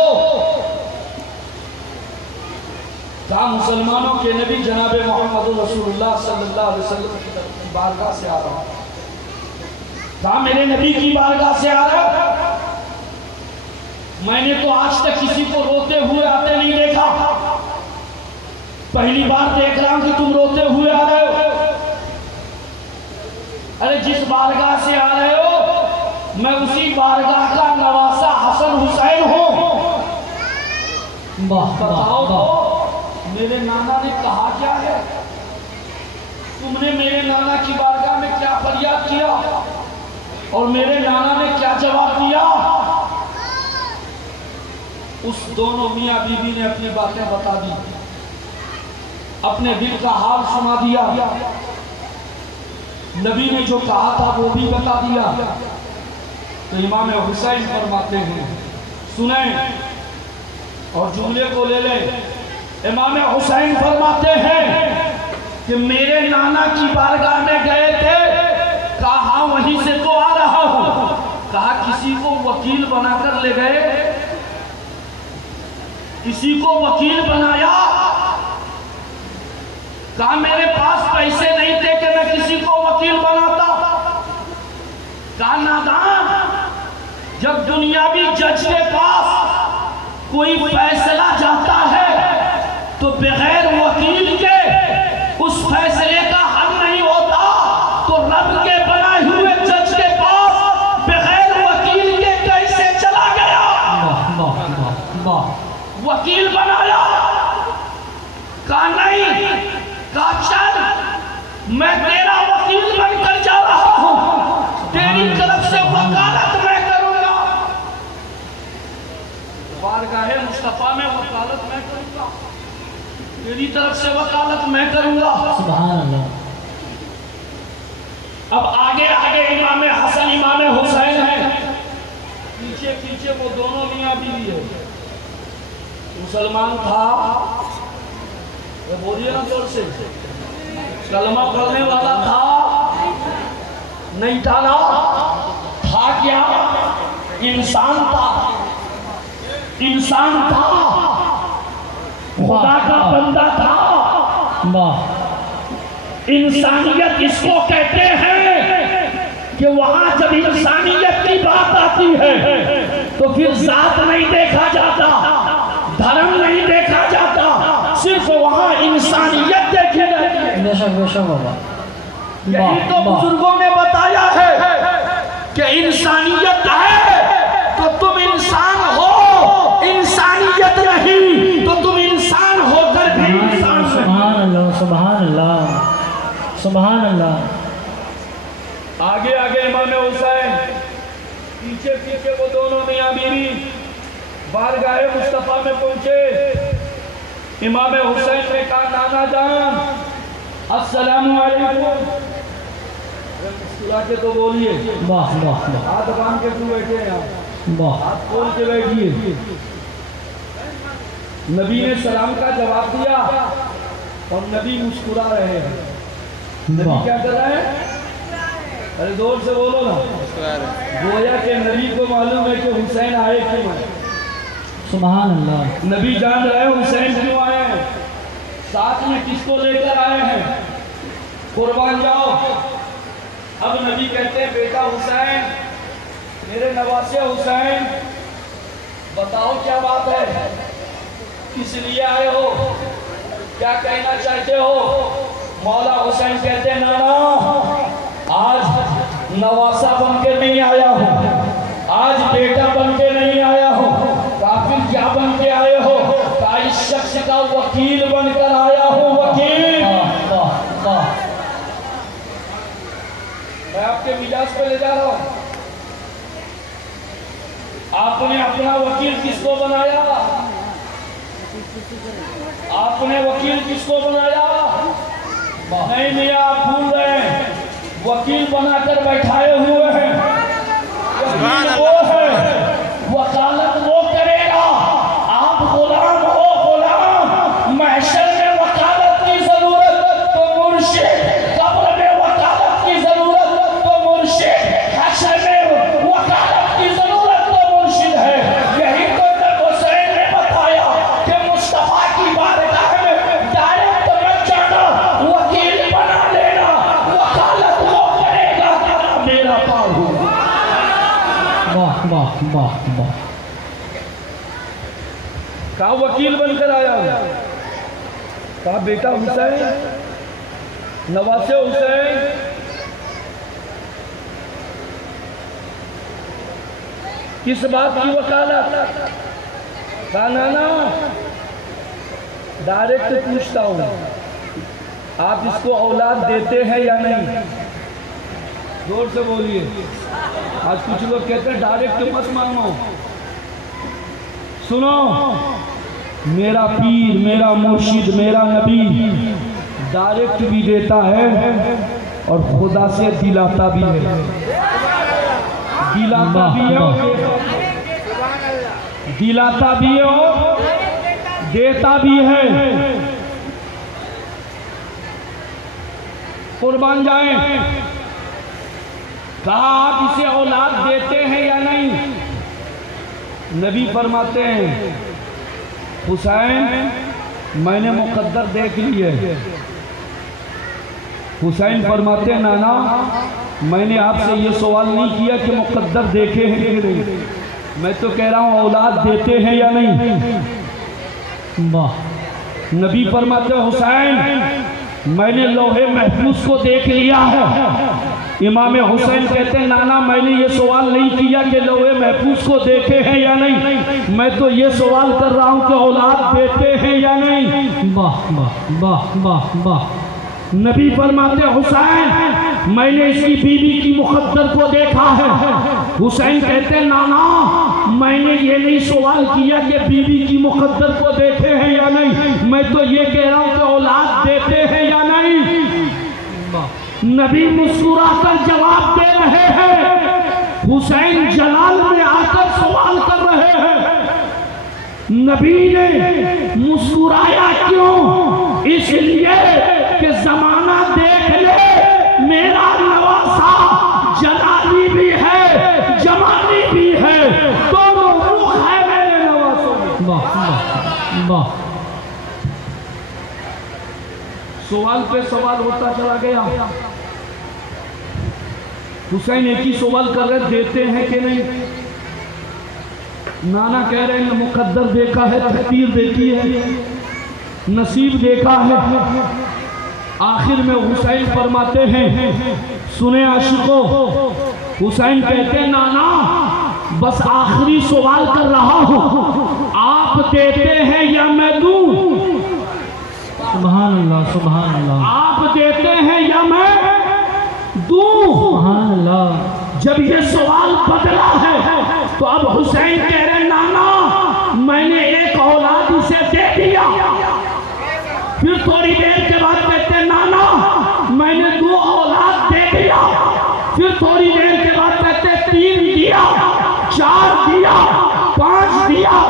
کہا مسلمانوں کے نبی جناب محمد رسول اللہ صلی اللہ علیہ وسلم کی بارگاہ سے آ رہا ہوں۔ کہا میرے نبی کی بارگاہ سے آ رہا ہوں؟ میں نے تو آج تک کسی کو روتے ہوئے آتے نہیں دیکھا، پہلی بار دیکھ رہا ہوں کہ تم روتے ہوئے آ رہے ہو۔ ارے جس بارگاہ سے آ رہے ہو میں اسی بارگاہ کا نواسہ حسن حسین ہوں۔ بتاؤ تو میرے نانا نے کہا کیا ہے؟ تم نے میرے نانا کی بارگاہ میں کیا فریاد کیا اور میرے نانا نے کیا جواب دیا؟ اس دونوں میاں بیوی نے اپنی باتیں بتا دی۔ اپنے دل کا حال سنا دیا، نبی نے جو کہا تھا وہ بھی بتا دیا۔ تو امام حسین فرماتے ہیں، سنیں اور جملے کو لے لیں۔ امام حسین فرماتے ہیں کہ میرے نانا کی بارگاہ میں گئے تھے، کہا ہاں وہیں سے تو آ رہا ہوں، کہا کسی کو وکیل بنا کر لے گئے، کسی کو وکیل بنایا، کہا میرے پاس پیسے نہیں تھے کہ میں کسی کو وکیل بناتا، کہا نادان، جب دنیاوی جج کے پاس کوئی فیصلہ جاتا ہے تو بغیر وکیل کے اس فیصلے کا حل نہیں ہوتا، تو رب کے بنائے ہوئے جج کے پاس بغیر وکیل کے کیسے چلا گیا؟ وکیل بنایا، کہا نہیں، کہا چل میں تیرا وکیل بن کر جا رہا ہوں، تیری طرف سے وکالت میں کروں گا، بارگاہ مصطفیٰ میں وکالت میں کروں گا، تیری طرف سے وکالت میں کروں گا۔ سبحان اللہ۔ اب آگے آگے امام حسن امام حسین ہیں، پیچھے پیچھے وہ دونوں میاں بیوی ہے۔ مسلمان تھا، وہ بولیے نا زور سے، کلمہ پڑھنے والا تھا نہیں تھا نا، تھا کیا؟ انسان تھا، انسان تھا، خدا کا بندہ تھا۔ انسانیت اس کو کہتے ہیں کہ وہاں جب انسانیت کی بات آتی ہے تو پھر ذات نہیں دیکھا جاتا، دھرم نہیں دیکھا جاتا، صرف وہاں انسانیت دیکھی جاتی ہے۔ بے شک بے شک بابا، یہی تو بزرگوں نے بتایا ہے کہ انسانیت ہے تو تم انسان ہو، انسانیت نہیں تو تم انسان ہو کر بھی انسان نہیں۔ سبحان اللہ سبحان اللہ سبحان اللہ۔ آگے آگے امام حسین، پیچھے پیچھے وہ دونوں میاں بیوی بارگاہ مصطفیٰ میں پہنچے۔ امام حسین نے کہا نانا جان السلام علیکم، مسکرا کے تو بولیے، واہ واہ واہ ہاتھ باندھ کے کیوں بیٹھے ہیں آپ؟ واہ، ہاتھ کھول کے بیٹھیے۔ نبی نے سلام کا جواب دیا اور نبی مسکرا رہے ہیں۔ نبی کیا کر رہے ہیں؟ ارے زور سے بولو نا، گویا کہ نبی کو معلوم ہے کہ حسین آئے کیوں ہیں۔ سبحان اللہ۔ نبی جان رہے ہیں حسین کیوں آئے ہیں، ساتھ میں کس کو لے کر آئے ہیں، قربان جاؤ۔ اب نبی کہتے ہیں بیٹا حسین، میرے نواسے حسین، بتاؤ کیا بات ہے، کس لیے آئے ہو، کیا کہنا چاہتے ہو؟ مولا حسین کہتے ہیں نانا آج نواسہ بن کے نہیں آیا ہوں، آج بیٹا بن کے نہیں آیا ہوں، کافر کیا بن کے آئے ہو؟ کہ اس شخص کا وکیل بن کر آیا ہوں، وکیل۔ میں آپ کے مجاز پہ لے جا رہا ہوں، آپ نے اپنا وکیل کس کو بنایا؟ آپ نے وکیل کس کو بنایا؟ نہیں میاں آپ بھول رہے ہیں، وکیل بنا کر بیٹھائے ہوئے ہیں، وکیل وہ ہے، وکالت وہ کرے گا، آپ غلام ہو غلام، محشر میں وکالت کی ضرورت تو مرشد، قبر میں وکالت کی ضرورت تو مرشد، حشر میں وکالت کی ضرورت تو مرشد ہے۔ یہی تو حسین نے بتایا کہ مصطفیٰ کی بارگاہ میں ڈائریکٹ مت جانا، وکیل بنا لینا، وکالت وہ کرے گا کہ میرا پاؤ ہوگا۔ واہ واہ واہ واہ۔ کہا وکیل بن کر آیا ہوں، کہا بیٹا حسین، نواسے حسین، کس بات کی وکالت؟ کہا نانا ڈائریکٹ پوچھتا ہوں، آپ اس کو اولاد دیتے ہیں یا نہیں؟ زور سے بولیے، آج کچھ لوگ کہتے ہیں ڈائریکٹ مت مانگو، سنو میرا پیر، میرا مرشد، میرا نبی ڈائریکٹ بھی دیتا ہے اور خدا سے دلاتا بھی ہے، دلاتا بھی ہے، دلاتا بھی ہے اور دیتا بھی ہے۔ قربان جائیں، کہا آپ اسے اولاد دیتے ہیں یا نہیں؟ نبی فرماتے ہیں حسین میں نے مقدر دیکھ لی ہے۔ حسین فرماتے ہیں نانا میں نے آپ سے یہ سوال نہیں کیا کہ مقدر دیکھے ہیں کہ نہیں، میں تو کہہ رہا ہوں اولاد دیتے ہیں یا نہیں۔ نبی فرماتے ہیں حسین میں نے لوح محفوظ کو دیکھ لیا ہے۔ امام حسین کہتے ہیں نانا میں نے یہ سوال نہیں کیا کہ لوح محفوظ کو دیکھے ہیں یا نہیں، میں تو یہ سوال کر رہا ہوں کہ اولاد دیتے ہیں یا نہیں۔ نبی فرماتے حسین میں نے اس کی بیوی کی مقدر کو دیکھا ہے۔ حسین کہتے ہیں نانا میں نے یہ نہیں سوال کیا کہ بیوی کی مقدر کو دیکھے ہیں یا نہیں، میں تو یہ کہہ رہا ہوں کہ اولاد دیتے ہیں یا نہیں۔ نبی مسکرا کر جواب دے رہے ہیں، حسین جلال میں آ کر سوال کر رہے ہیں۔ نبی نے مسکرایا کیوں؟ اس لیے کہ زمانہ دیکھ لے میرا نواسا جلالی بھی ہے جمالی بھی ہے، دونوں روح ہے میرے نواسوں۔ سوال پہ سوال ہوتا چلا گیا۔ حسین ایک ہی سوال کر رہے دیتے ہیں کہ نہیں؟ نانا کہہ رہے ہیں مقدر دیکھا ہے، تقدیر دیکھی ہے، نصیب دیکھا ہے۔ آخر میں حسین فرماتے ہیں سنیں عاشقوں، حسین کہتے ہیں نانا بس آخری سوال کر رہا ہوں، آپ دیتے ہیں یا میں دوں؟ سبحان اللہ سبحان اللہ، آپ دیتے ہیں یا میں دوں؟ سبحان اللہ۔ جب یہ سوال بدلا ہے تو اب حسین کہہ رہے نانا میں نے ایک اولاد اسے دے دیا۔ پھر تھوڑی دیر کے بعد کہتے ہیں نانا میں نے 2 اولاد دے دیا۔ پھر تھوڑی دیر کے بعد کہتے ہیں 3 دیا، 4 دیا، 5 دیا،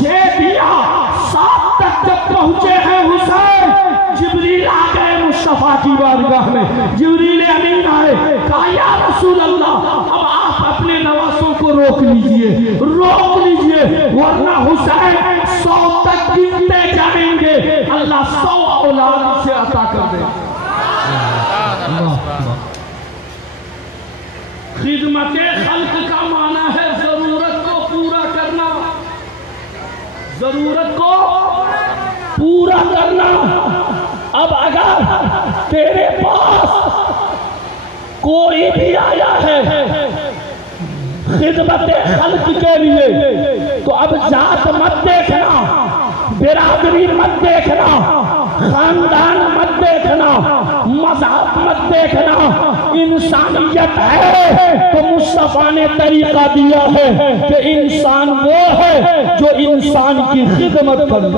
6 دیا، 7 تک جب پہنچے ہیں حسین جبریل آ گئے مصطفیٰ کی بارگاہ میں۔ جبریل امین آئے، کہا یا رسول اللہ اب آپ اپنے نواسوں کو روک لیجئے، روک لیجئے ورنہ حسین 100 تک گنتے جائیں گے، اللہ 100 اولاد سے عطا کر دے۔ خدمت خلق کا معنی ہے ضرورت کو پورا کرنا، ضرورت کو پورا کرنا۔ اب اگر تیرے پاس کوئی بھی آیا ہے خدمت خلق کے لیے تو اب ذات مت دیکھنا، برادری مت دیکھنا، خاندان مت دیکھنا، مذہب مت دیکھنا، انسانیت ہے تو مصطفیٰ نے طریقہ دیا ہے کہ انسان وہ ہے جو انسان کی خدمت کرے۔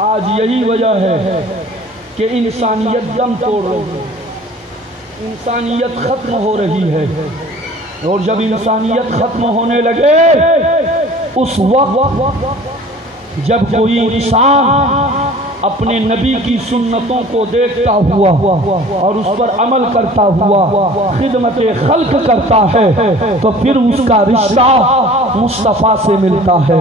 آج یہی وجہ ہے کہ انسانیت دم توڑ رہی ہے، انسانیت ختم ہو رہی ہے، اور جب انسانیت ختم ہونے لگے اس وقت جب کوئی انسان اپنے نبی کی سنتوں کو دیکھتا ہوا اور اس پر عمل کرتا ہوا خدمت خلق کرتا ہے تو پھر اس کا رشتہ مصطفیٰ سے ملتا ہے،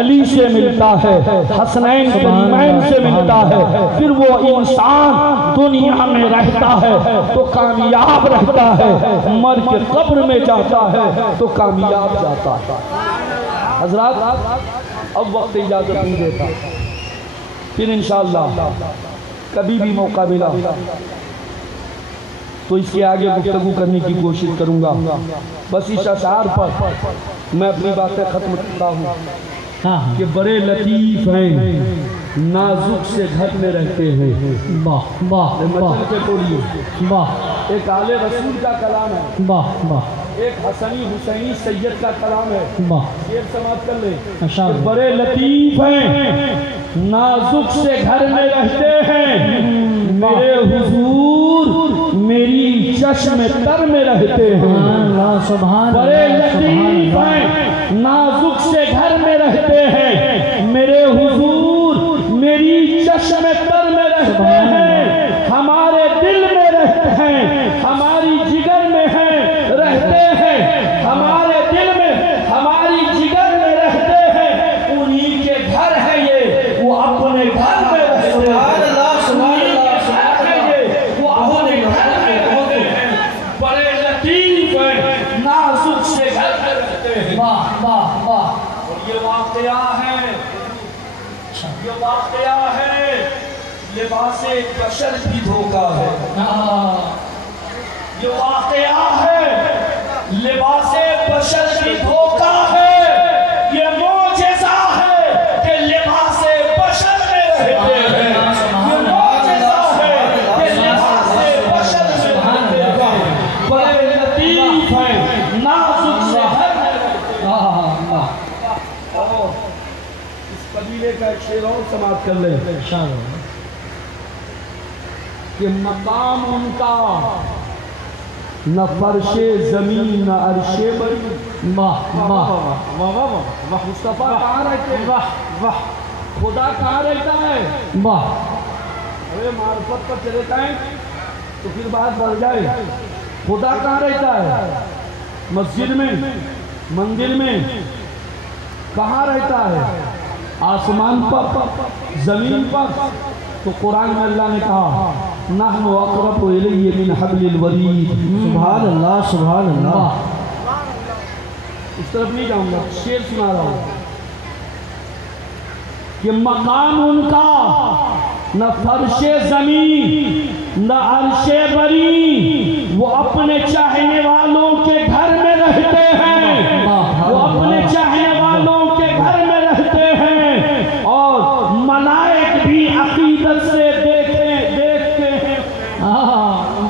علی سے ملتا ہے، حسنین کریمین سے ملتا ہے، پھر وہ انسان دنیا میں رہتا ہے تو کامیاب رہتا ہے، مر کے قبر میں جاتا ہے تو کامیاب جاتا ہے۔ حضرات اب وقت اجازت نہیں دیتا، پھر انشاءاللہ کبھی بھی موقع ملا تو اس کے آگے گفتگو کرنے کی کوشش کروں گا۔ بس اس اشعار پر میں اپنی باتیں ختم کرتا ہوں۔ کہ بڑے لطیف ہیں، نازک سے گھر میں رہتے ہیں۔ واہ واہ مطلب کے بولیے، واہ ایک آل رسول کا کلام ہے، واہ واہ ایک حسنی حسینی سید کا کلام ہے۔ واہ یہ سماعت کر لیں ماشاء کہ اللہ۔ بڑے لطیف ہیں، نازک سے گھر میں رہتے ہیں، میرے حضور میری چشم تر میں رہتے ہیں۔ سبحان بڑے اللہ سبحان لطیف اللہ ہیں، نازک سے گھر میں رہتے ہیں، میرے حضور میری چشم تر میں رہتے ہیں، ہمارے دل میں رہتے ہیں، ہماری جگر میں ہیں، رہتے ہیں، ہمارے دل میں ہماری جگر میں رہتے ہیں، انہی کے گھر ہے یہ، وہ اپنے گھر میں رہتے ہیں۔ انہی کے گھر ہے یہ، وہ اپنے گھر میں رہتے ہیں، بڑے لطیف ہیں، نازک سے گھر میں رہتے ہیں۔ واہ واہ واہ اور یہ واقعہ ہے، یہ واقعہ ہے، لباس بشر بھی دھوکا ہے۔ یہ واقعہ ہے، لباس بشر بھی دھوکا ہے، یہ معجزہ ہے کہ لباس بشر میں رہتے ہیں۔ یہ معجزہ ہے کہ لباس بشر میں رہتے ہیں، بڑے لطیف ہیں، نازک سے گھر میں رہتے ہیں۔ اور اس قبیلے کا ایک شعر اور سماعت کر لیں کہ مقام ان کا نہ فرش زمین نہ عرش بری۔ مصطفیٰ کہاں رہتے ہیں؟ خدا کہاں رہتا ہے؟ ارے معرفت پر چلے جائیں تو پھر بات بڑھ جائے۔ خدا کہاں رہتا ہے؟ مسجد میں، مندر میں، کہاں رہتا ہے؟ آسمان پر، زمین پر۔ تو قرآن میں اللہ نے کہا نحن اقرب الیہ من حبل الورید۔ سبحان اللہ سبحان اللہ۔ اس طرف نہیں جاؤں گا، شعر سنا رہا ہوں کہ مقام ان کا نہ فرش زمین نہ عرش بری، وہ اپنے چاہنے والوں کے گھر میں رہتے ہیں، وہ اپنے چاہنے والوں کے گھر میں رہتے ہیں، اور ملائک بھی عقیدت سے دیکھتے ہیں،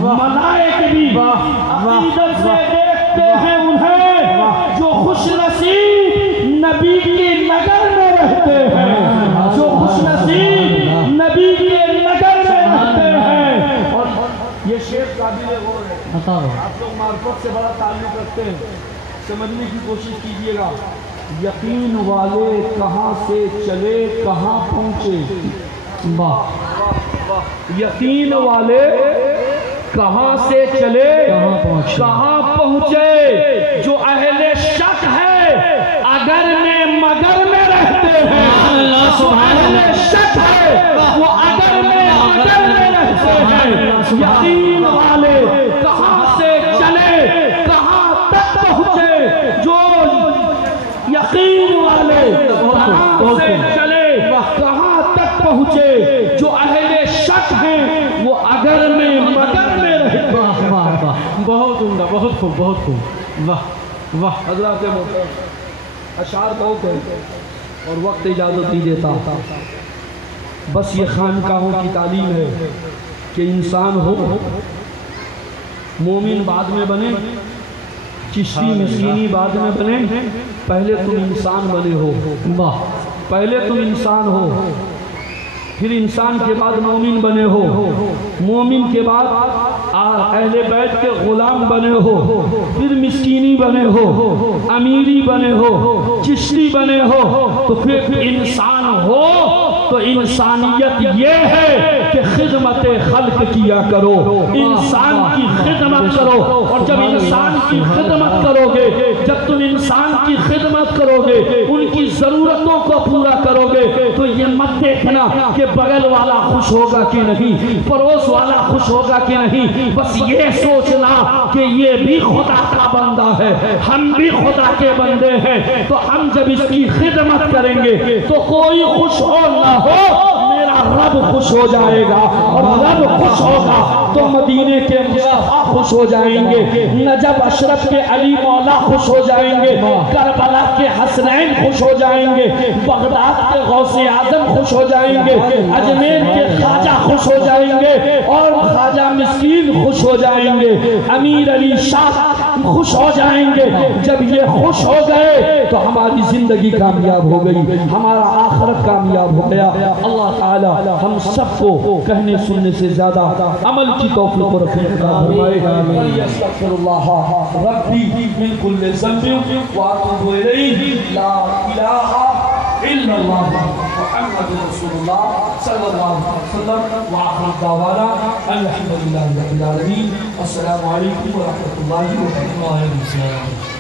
ملائک بھی عقیدت سے دیکھتے ہیں انہیں، جو خوش نصیب نبی کی نگر میں رہتے ہیں، جو خوش نصیب نبی کے نگر میں رہتے ہیں۔ اور یہ شعر قابل غور ہے، آپ لوگ معرفت سے بڑا تعلق رکھتے ہیں، سمجھنے کی کوشش کیجئے گا۔ یقین والے کہاں سے چلے کہاں پہنچے، یقین والے کہاں سے چلے کہاں پہنچے، جو اہل شک ہے اگر میں مگر میں رہتے ہیں، جو اہل شک ہے وہ اگر میں مگر میں رہتے ہیں، یقین والے کہاں سے چلے کہاں تک پہنچے، جو یقین والے کہاں سے چلے کہاں تک پہنچے، جو اہل شک ہیں وہ اگر میں مگر میں رہتے ہیں۔ بہت عمدہ، بہت خوب بہت خوب، واہ واہ۔ حضرات محترم، اشعار بہت ہیں اور وقت اجازت نہیں دیتا، بس یہ خانقاہوں کی تعلیم ہے کہ انسان ہو، مومن بعد میں بنے، چشتی مسکینی بعد میں بنے، پہلے تم انسان بنے ہو، پہلے تم انسان ہو، پھر انسان کے بعد مومن بنے ہو، مومن کے بعد اہل بیت کے غلام بنے ہو، پھر مسکینی بنے ہو، امیری بنے ہو، چشتی بنے ہو، تو پھر انسان ہو تو انسانیت یہ ہے کہ خدمت خلق کیا کرو، انسان کی خدمت کرو، اور جب انسان کی خدمت کرو گے، جب تم انسان کی خدمت کرو گے، ان کی ضرورتوں کو پورا کرو گے، تو یہ مت دیکھنا کہ بغل والا خوش ہوگا کہ نہیں، پڑوس والا خوش ہوگا کہ نہیں، بس یہ سوچنا کہ یہ بھی خدا کا بندہ ہے، ہم بھی خدا کے بندے ہیں، تو ہم جب اس کی خدمت کریں گے تو کوئی خوش ہو نہ ہو، میرا رب خوش ہو جائے گا، اور رب خوش ہوگا تو مدینے کے مصطفیٰ خوش ہو جائیں گے، نجف اشرف کے علی مولا خوش ہو جائیں گے، کربلا کے حسنین خوش ہو جائیں گے، بغداد کے غوث اعظم خوش ہو جائیں گے، اجمیر کے خواجہ خوش ہو جائیں گے، اور خواجہ مسکین خوش ہو جائیں گے، امیر علی شاہ خوش ہو جائیں گے۔ جب یہ خوش ہو گئے تو ہماری زندگی کامیاب ہو گئی، ہمارا آخرت کامیاب ہو گیا۔ اللہ تعالی ہم سب کو کہنے سننے سے زیادہ عمل کی توفیق و رفیق عطا فرمائے۔ استغفر اللہ ربی من کل ذنب واتوب الیہ، لا الہ الا اللہ محمد رسول اللہ صلی اللہ علیہ وسلم، وآخر دعوانا الحمدللہ رب العالمین۔ السلام علیکم ورحمۃ اللہ وبرکاتہ۔